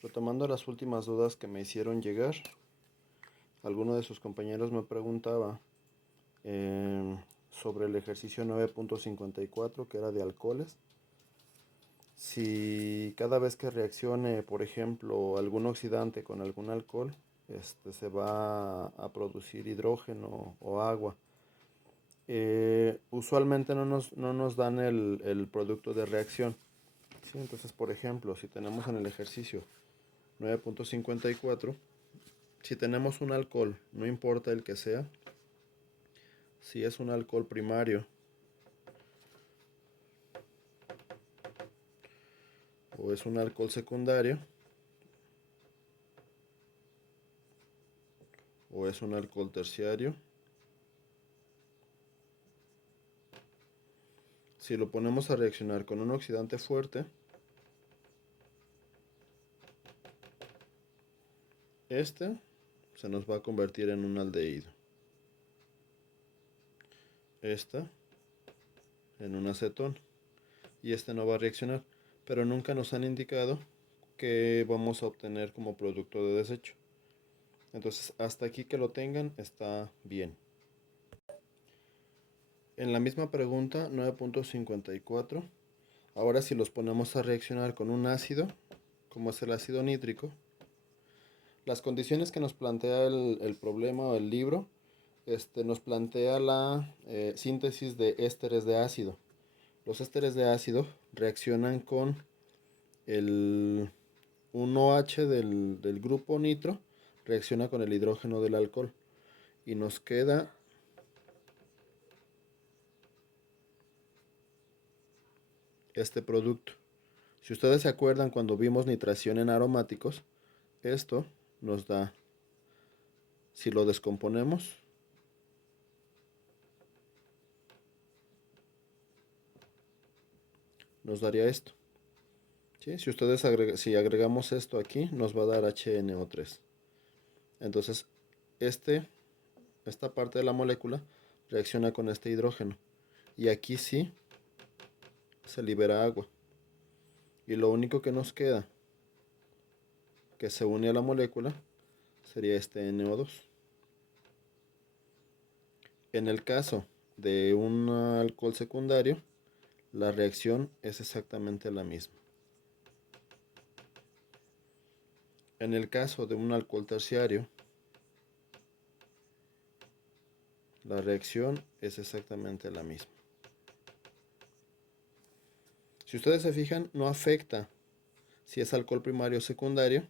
Retomando las últimas dudas que me hicieron llegar, alguno de sus compañeros me preguntaba sobre el ejercicio 9.54, que era de alcoholes. Si cada vez que reaccione, por ejemplo, algún oxidante con algún alcohol, se va a producir hidrógeno o agua. Usualmente no nos dan el producto de reacción. ¿Sí? Entonces, por ejemplo, si tenemos en el ejercicio 9.54, si tenemos un alcohol, no importa el que sea, si es un alcohol primario o es un alcohol secundario o es un alcohol terciario, si lo ponemos a reaccionar con un oxidante fuerte, este se nos va a convertir en un aldehído, esta en un acetón, y este no va a reaccionar, pero nunca nos han indicado que vamos a obtener como producto de desecho. Entonces, hasta aquí que lo tengan está bien. En la misma pregunta 9.54, ahora si los ponemos a reaccionar con un ácido, como es el ácido nítrico, las condiciones que nos plantea el problema o el libro, nos plantea la síntesis de ésteres de ácido. Los ésteres de ácido reaccionan con el un OH del grupo nitro, reacciona con el hidrógeno del alcohol y nos queda este producto. Si ustedes se acuerdan cuando vimos nitración en aromáticos, esto nos da, si lo descomponemos, nos daría esto. ¿Sí? Si ustedes si agregamos esto aquí, nos va a dar HNO3. Entonces, esta parte de la molécula reacciona con este hidrógeno. Y aquí sí se libera agua. Y lo único que nos queda que se une a la molécula sería este NO2. En el caso de un alcohol secundario, la reacción es exactamente la misma. En el caso de un alcohol terciario, la reacción es exactamente la misma. Si ustedes se fijan, no afecta si es alcohol primario o secundario,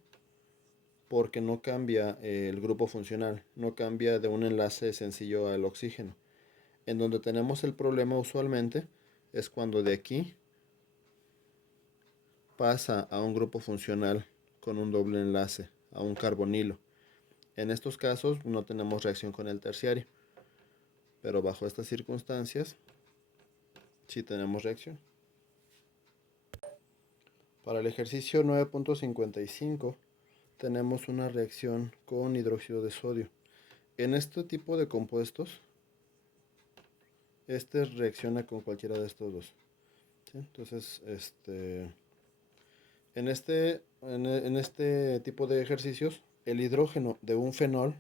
porque no cambia el grupo funcional, no cambia de un enlace sencillo al oxígeno. En donde tenemos el problema usualmente es cuando de aquí pasa a un grupo funcional con un doble enlace, a un carbonilo. En estos casos no tenemos reacción con el terciario, pero bajo estas circunstancias sí tenemos reacción. Para el ejercicio 9.55 tenemos una reacción con hidróxido de sodio. En este tipo de compuestos, este reacciona con cualquiera de estos dos. ¿Sí? Entonces, en este tipo de ejercicios, el hidrógeno de un fenol,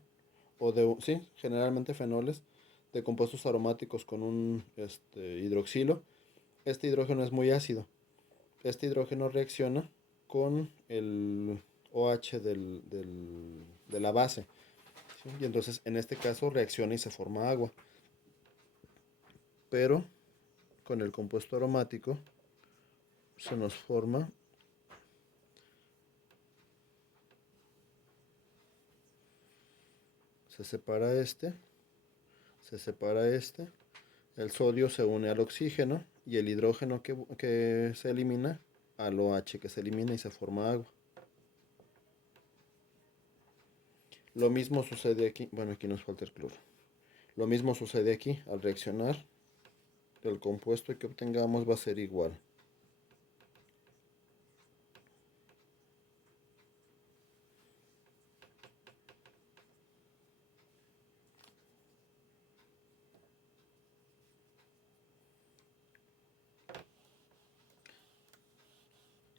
sí, generalmente fenoles, de compuestos aromáticos con un hidroxilo, este hidrógeno es muy ácido. Este hidrógeno reacciona con el OH de la base. ¿Sí? Y entonces en este caso reacciona y se forma agua. Pero con el compuesto aromático se nos forma se separa se separa el sodio se une al oxígeno y el hidrógeno que se elimina al OH que se elimina y se forma agua. Lo mismo sucede aquí, bueno, aquí nos falta el cloro. Lo mismo sucede aquí, al reaccionar, el compuesto que obtengamos va a ser igual.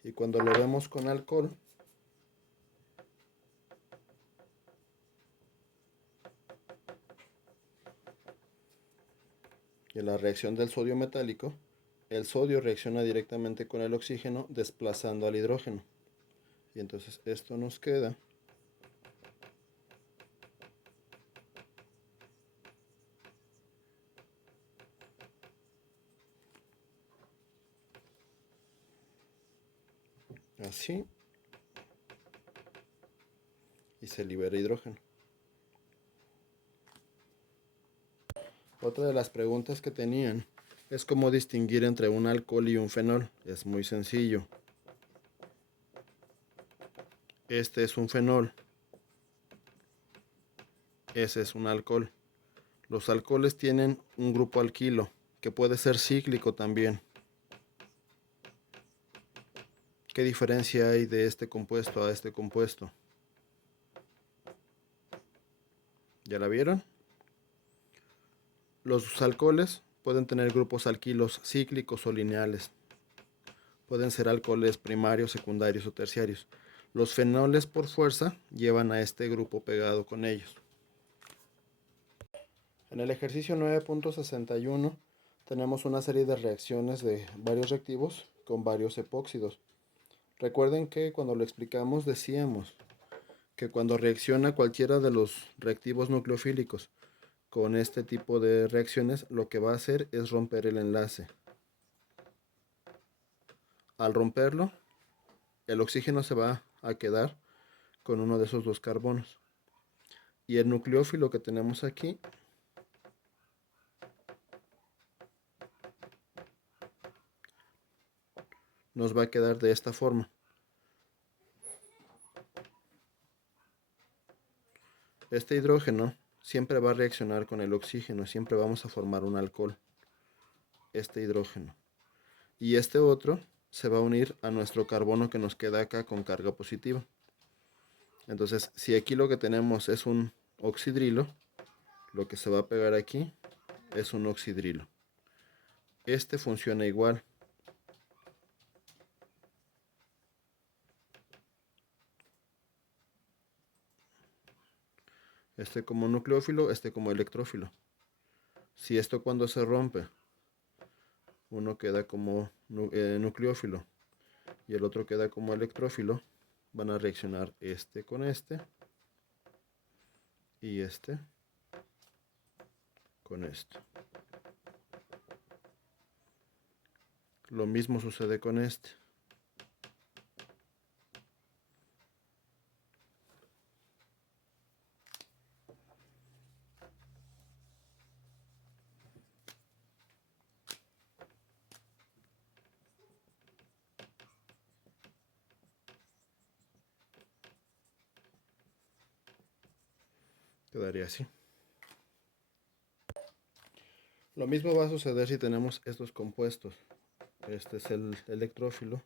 Y cuando lo vemos con alcohol, en la reacción del sodio metálico, el sodio reacciona directamente con el oxígeno desplazando al hidrógeno. Y entonces esto nos queda así y se libera hidrógeno. Otra de las preguntas que tenían es cómo distinguir entre un alcohol y un fenol. Es muy sencillo. Este es un fenol. Ese es un alcohol. Los alcoholes tienen un grupo alquilo, que puede ser cíclico también. ¿Qué diferencia hay de este compuesto a este compuesto? ¿Ya la vieron? Los alcoholes pueden tener grupos alquilos cíclicos o lineales. Pueden ser alcoholes primarios, secundarios o terciarios. Los fenoles por fuerza llevan a este grupo pegado con ellos. En el ejercicio 9.61 tenemos una serie de reacciones de varios reactivos con varios epóxidos. Recuerden que cuando lo explicamos decíamos que cuando reacciona cualquiera de los reactivos nucleofílicos con este tipo de reacciones, lo que va a hacer es romper el enlace. Al romperlo, el oxígeno se va a quedar con uno de esos dos carbonos. Y el nucleófilo que tenemos aquí nos va a quedar de esta forma. Este hidrógeno siempre va a reaccionar con el oxígeno, siempre vamos a formar un alcohol, este hidrógeno. Y este otro se va a unir a nuestro carbono que nos queda acá con carga positiva. Entonces, si aquí lo que tenemos es un oxidrilo, lo que se va a pegar aquí es un oxidrilo. Este funciona igual. Este como nucleófilo, este como electrófilo. Si esto cuando se rompe, uno queda como nucleófilo y el otro queda como electrófilo, van a reaccionar este con este y este con esto. Lo mismo sucede con este. Quedaría así. Lo mismo va a suceder si tenemos estos compuestos. Este es el electrófilo.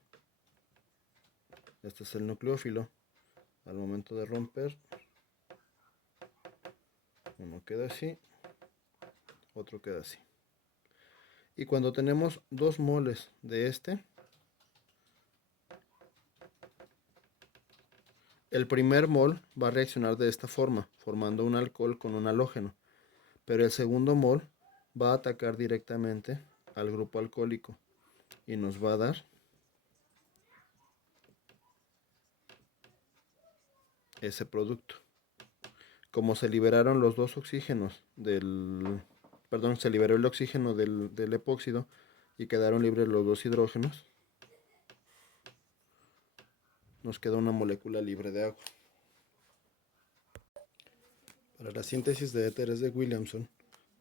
Este es el nucleófilo. Al momento de romper, uno queda así, otro queda así. Y cuando tenemos 2 moles de este, el primer mol va a reaccionar de esta forma, formando un alcohol con un halógeno. Pero el segundo mol va a atacar directamente al grupo alcohólico y nos va a dar ese producto. Como se liberaron los dos oxígenos se liberó el oxígeno del epóxido y quedaron libres los dos hidrógenos, nos queda una molécula libre de agua. Para la síntesis de éteres de Williamson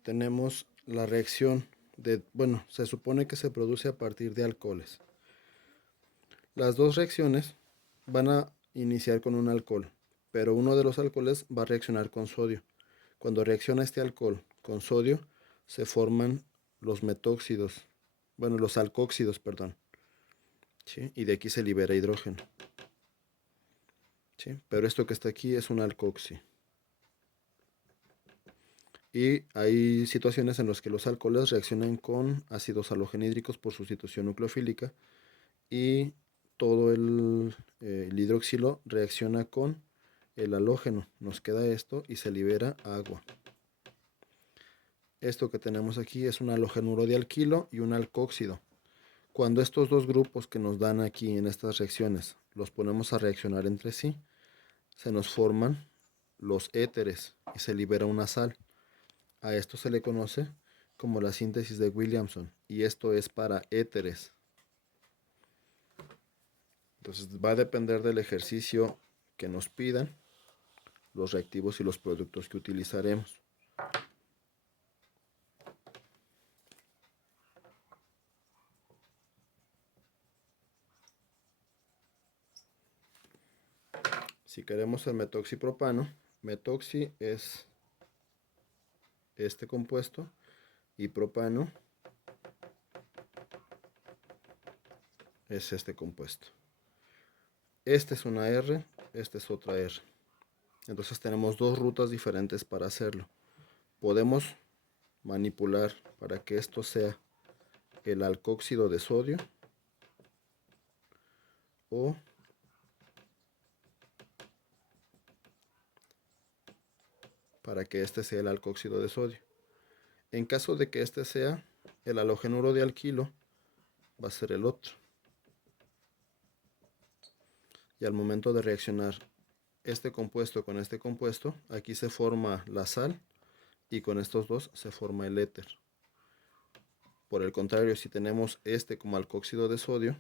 tenemos la reacción se supone que se produce a partir de alcoholes. Las dos reacciones van a iniciar con un alcohol, pero uno de los alcoholes va a reaccionar con sodio. Cuando reacciona este alcohol con sodio, se forman los metóxidos, los alcóxidos, perdón. ¿Sí? Y de aquí se libera hidrógeno. ¿Sí? Pero esto que está aquí es un alcoxi. Y hay situaciones en las que los alcoholes reaccionan con ácidos halogenhídricos por sustitución nucleofílica y todo el hidroxilo reacciona con el halógeno. Nos queda esto y se libera agua. Esto que tenemos aquí es un halogenuro de alquilo y un alcóxido. Cuando estos dos grupos que nos dan aquí en estas reacciones los ponemos a reaccionar entre sí, se nos forman los éteres y se libera una sal. A esto se le conoce como la síntesis de Williamson, y esto es para éteres. Entonces va a depender del ejercicio que nos pidan, los reactivos y los productos que utilizaremos. Si queremos el metoxipropano, metoxi es este compuesto y propano es este compuesto. Este es una R, este es otra R. Entonces tenemos dos rutas diferentes para hacerlo. Podemos manipular para que esto sea el alcóxido de sodio o para que este sea el alcóxido de sodio. En caso de que este sea el halogenuro de alquilo, va a ser el otro. Y al momento de reaccionar este compuesto con este compuesto, aquí se forma la sal y con estos dos se forma el éter. Por el contrario, si tenemos este como alcóxido de sodio,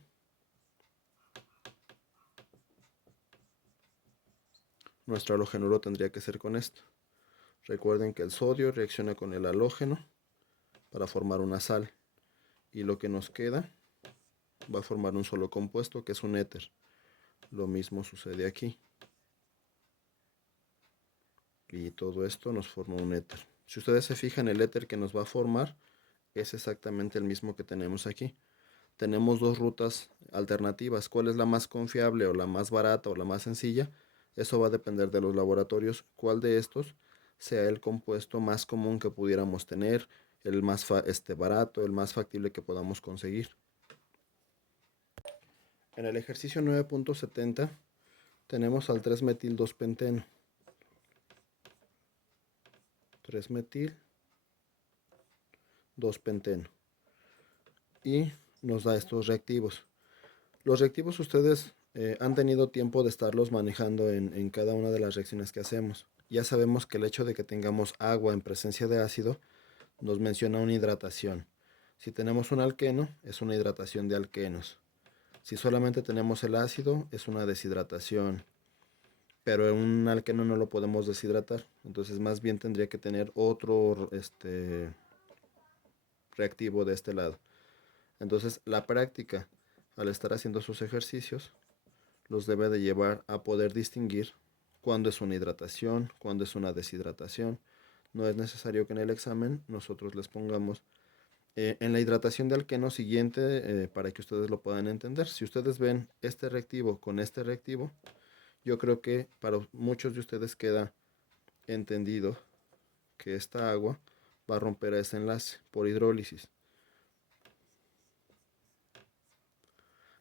nuestro halogenuro tendría que ser con esto. Recuerden que el sodio reacciona con el halógeno para formar una sal, y lo que nos queda va a formar un solo compuesto que es un éter. Lo mismo sucede aquí. Y todo esto nos forma un éter. Si ustedes se fijan, el éter que nos va a formar es exactamente el mismo que tenemos aquí. Tenemos dos rutas alternativas. ¿Cuál es la más confiable o la más barata o la más sencilla? Eso va a depender de los laboratorios. ¿Cuál de estos sea el compuesto más común que pudiéramos tener, el más barato, el más factible que podamos conseguir? En el ejercicio 9.70 tenemos al 3-metil-2-penteno. 3-metil-2-penteno. Y nos da estos reactivos. Los reactivos ustedes han tenido tiempo de estarlos manejando en cada una de las reacciones que hacemos. Ya sabemos que el hecho de que tengamos agua en presencia de ácido nos menciona una hidratación. Si tenemos un alqueno, es una hidratación de alquenos. Si solamente tenemos el ácido, es una deshidratación. Pero en un alqueno no lo podemos deshidratar. Entonces más bien tendría que tener otro reactivo de este lado. Entonces la práctica, al estar haciendo sus ejercicios, los debe de llevar a poder distinguir cuándo es una hidratación, cuándo es una deshidratación. No es necesario que en el examen nosotros les pongamos en la hidratación de alqueno siguiente para que ustedes lo puedan entender. Si ustedes ven este reactivo con este reactivo, yo creo que para muchos de ustedes queda entendido que esta agua va a romper ese enlace por hidrólisis.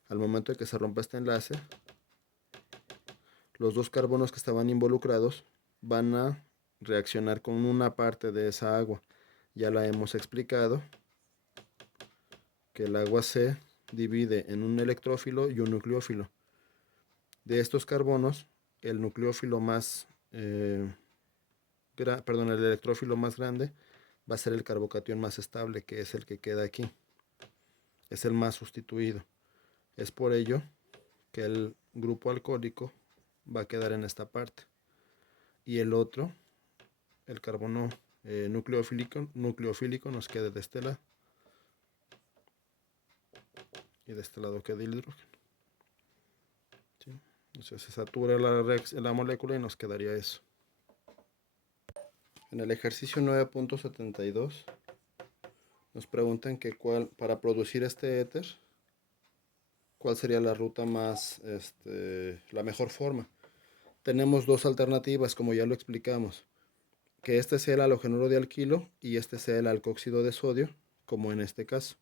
Al momento de que se rompa este enlace, los dos carbonos que estaban involucrados van a reaccionar con una parte de esa agua. Ya la hemos explicado, que el agua se divide en un electrófilo y un nucleófilo. De estos carbonos, el nucleófilo más, el electrófilo más grande va a ser el carbocatión más estable, que es el que queda aquí. Es el más sustituido. Es por ello que el grupo alcohólico va a quedar en esta parte. Y el otro, el carbono nucleofílico, nos queda de este lado. Y de este lado queda el hidrógeno. ¿Sí? Entonces se satura la molécula y nos quedaría eso. En el ejercicio 9.72 nos preguntan que para producir este éter, cuál sería la ruta más, la mejor forma. Tenemos dos alternativas, como ya lo explicamos. Que este sea el halogenuro de alquilo y este sea el alcóxido de sodio, como en este caso.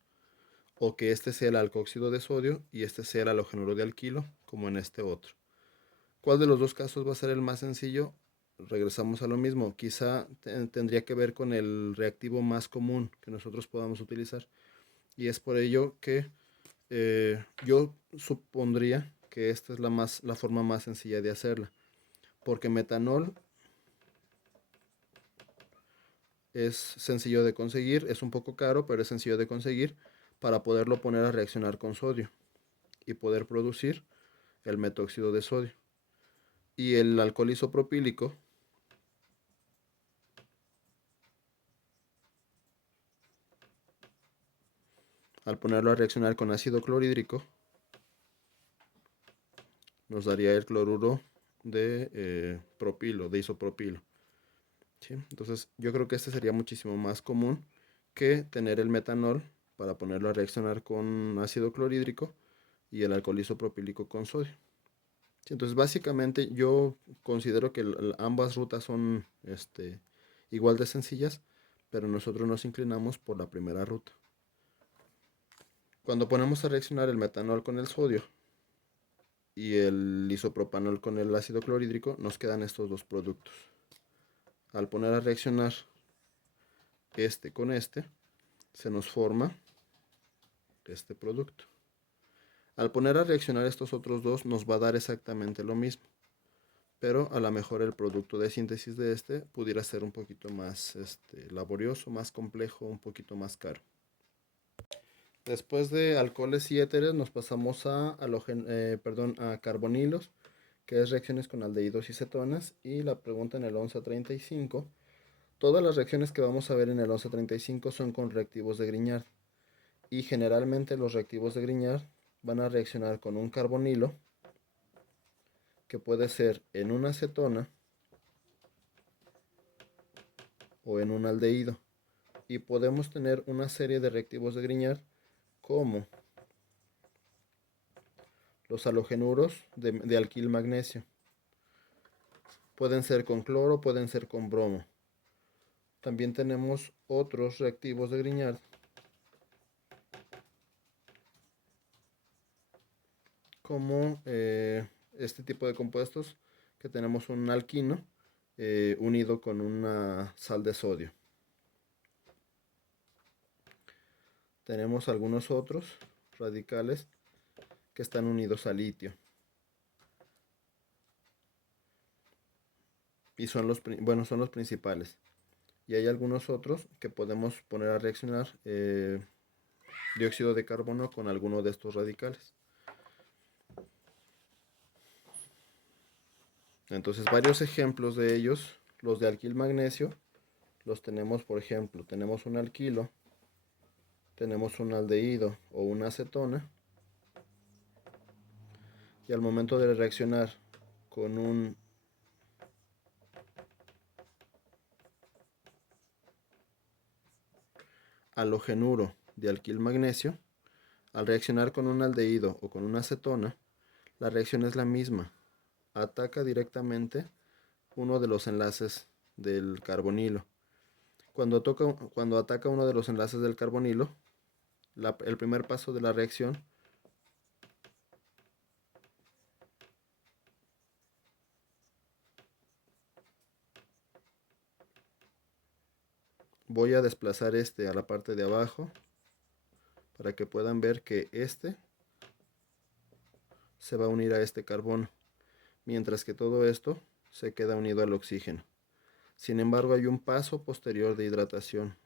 O que este sea el alcóxido de sodio y este sea el halogenuro de alquilo, como en este otro. ¿Cuál de los dos casos va a ser el más sencillo? regresamos a lo mismo. Quizá tendría que ver con el reactivo más común que nosotros podamos utilizar. Y es por ello que yo supondría que esta es la forma más sencilla de hacerla. Porque metanol es sencillo de conseguir, es un poco caro, pero es sencillo de conseguir para poderlo poner a reaccionar con sodio y poder producir el metóxido de sodio. Y el alcohol isopropílico, al ponerlo a reaccionar con ácido clorhídrico, nos daría el cloruro de propilo, de isopropilo. ¿Sí? Entonces yo creo que este sería muchísimo más común que tener el metanol para ponerlo a reaccionar con ácido clorhídrico y el alcohol isopropílico con sodio. Sí, entonces básicamente yo considero que ambas rutas son igual de sencillas, pero nosotros nos inclinamos por la primera ruta. Cuando ponemos a reaccionar el metanol con el sodio y el isopropanol con el ácido clorhídrico, nos quedan estos dos productos. Al poner a reaccionar este con este, se nos forma este producto. Al poner a reaccionar estos otros dos, nos va a dar exactamente lo mismo, pero a lo mejor el producto de síntesis de este pudiera ser un poquito más laborioso, más complejo, un poquito más caro. Después de alcoholes y éteres nos pasamos a carbonilos, que es reacciones con aldehídos y cetonas, y la pregunta en el 1135. Todas las reacciones que vamos a ver en el 1135 son con reactivos de Grignard, y generalmente los reactivos de Grignard van a reaccionar con un carbonilo, que puede ser en una acetona o en un aldehído, y podemos tener una serie de reactivos de Grignard como los halogenuros de alquil magnesio. Pueden ser con cloro, pueden ser con bromo. También tenemos otros reactivos de Grignard como este tipo de compuestos, que tenemos un alquino unido con una sal de sodio. Tenemos algunos otros radicales que están unidos a litio. Y son los principales. Y hay algunos otros que podemos poner a reaccionar dióxido de carbono con alguno de estos radicales. Entonces varios ejemplos de ellos, los de alquil magnesio, los tenemos, por ejemplo, tenemos un alquilo, tenemos un aldehído o una acetona, y al momento de reaccionar con un halogenuro de alquil magnesio, al reaccionar con un aldehído o con una acetona, la reacción es la misma. Ataca directamente uno de los enlaces del carbonilo. Cuando ataca uno de los enlaces del carbonilo, el primer paso de la reacción voy a desplazar a la parte de abajo para que puedan ver que se va a unir a este carbono, mientras que todo esto se queda unido al oxígeno. Sin embargo, hay un paso posterior de hidratación.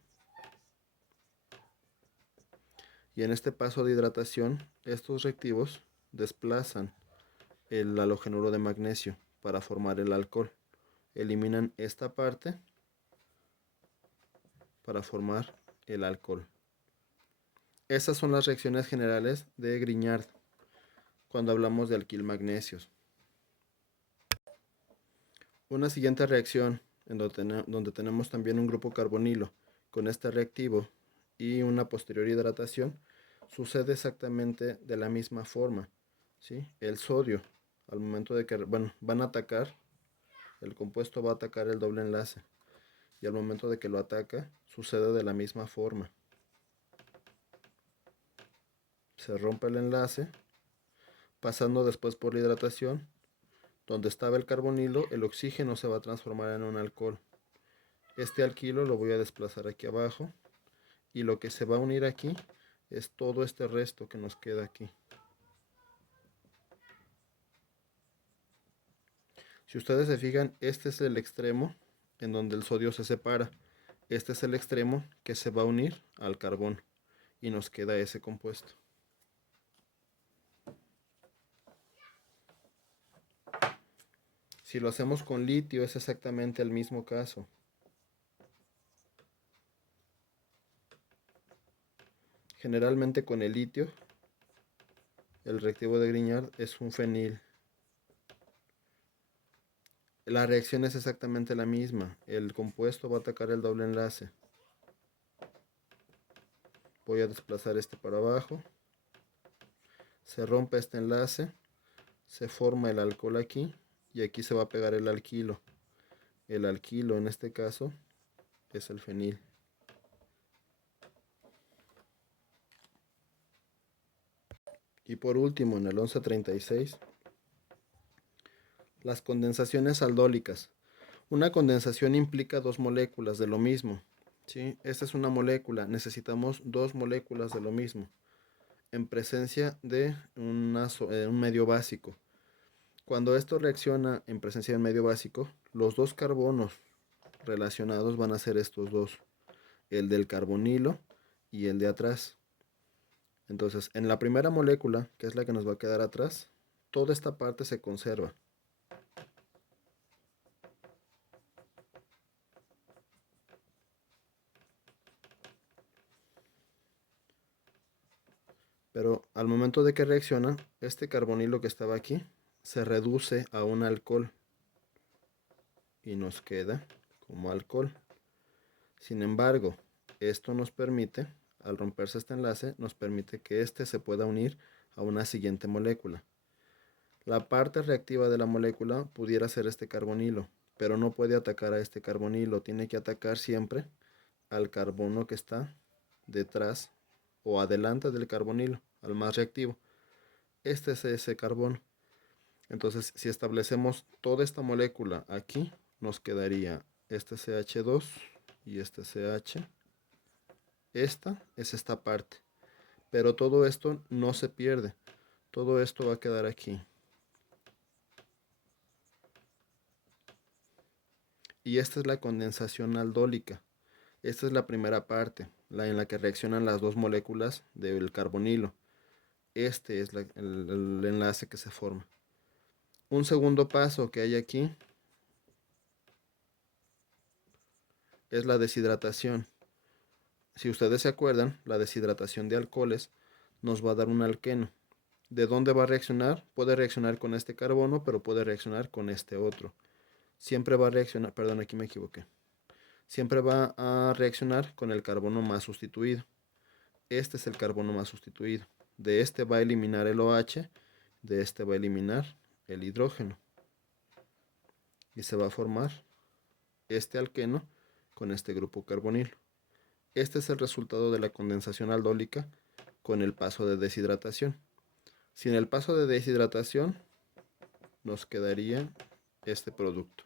Y en este paso de hidratación, estos reactivos desplazan el halogenuro de magnesio para formar el alcohol. Eliminan esta parte para formar el alcohol. Esas son las reacciones generales de Grignard cuando hablamos de alquil magnesios. Una siguiente reacción en donde tenemos también un grupo carbonilo con este reactivo y una posterior hidratación, sucede exactamente de la misma forma, ¿sí? El sodio, al momento de que van a atacar, el compuesto va a atacar el doble enlace, y al momento de que lo ataca, sucede de la misma forma. Se rompe el enlace, pasando después por la hidratación, Donde estaba el carbonilo, el oxígeno se va a transformar en un alcohol. Este alquilo lo voy a desplazar aquí abajo y lo que se va a unir aquí es todo este resto que nos queda aquí. Si ustedes se fijan, este es el extremo en donde el sodio se separa. Este es el extremo que se va a unir al carbón y nos queda ese compuesto. Si lo hacemos con litio es exactamente el mismo caso. Generalmente con el litio, el reactivo de Grignard es un fenil. La reacción es exactamente la misma. El compuesto va a atacar el doble enlace. Voy a desplazar este para abajo. Se rompe este enlace. Se forma el alcohol aquí. Y aquí se va a pegar el alquilo. El alquilo en este caso es el fenil. Y por último, en el 1136, las condensaciones aldólicas. Una condensación implica dos moléculas de lo mismo. ¿Sí? Esta es una molécula. Necesitamos dos moléculas de lo mismo en presencia de un medio básico. Cuando esto reacciona en presencia de un medio básico, los dos carbonos relacionados van a ser estos dos, el del carbonilo y el de atrás. Entonces, en la primera molécula, que es la que nos va a quedar atrás, toda esta parte se conserva. Pero al momento de que reacciona, este carbonilo que estaba aquí se reduce a un alcohol y nos queda como alcohol. Sin embargo, esto nos permite, al romperse este enlace, nos permite que este se pueda unir a una siguiente molécula. La parte reactiva de la molécula pudiera ser este carbonilo, pero no puede atacar a este carbonilo, tiene que atacar siempre al carbono que está detrás o adelante del carbonilo, al más reactivo. Este es ese carbono. Entonces, si establecemos toda esta molécula aquí, nos quedaría este CH2 y este CH. Esta es esta parte. Pero todo esto no se pierde. Todo esto va a quedar aquí. Y esta es la condensación aldólica. Esta es la primera parte, la en la que reaccionan las dos moléculas del carbonilo. Este es el enlace que se forma. Un segundo paso que hay aquí es la deshidratación. Si ustedes se acuerdan, la deshidratación de alcoholes nos va a dar un alqueno. ¿De dónde va a reaccionar? Puede reaccionar con este carbono, pero puede reaccionar con este otro. Siempre va a reaccionar, perdón, aquí me equivoqué. Siempre va a reaccionar con el carbono más sustituido. Este es el carbono más sustituido. De este va a eliminar el OH, de este va a eliminar el hidrógeno. Y se va a formar este alqueno con este grupo carbonilo. Este es el resultado de la condensación aldólica con el paso de deshidratación. Sin el paso de deshidratación nos quedaría este producto.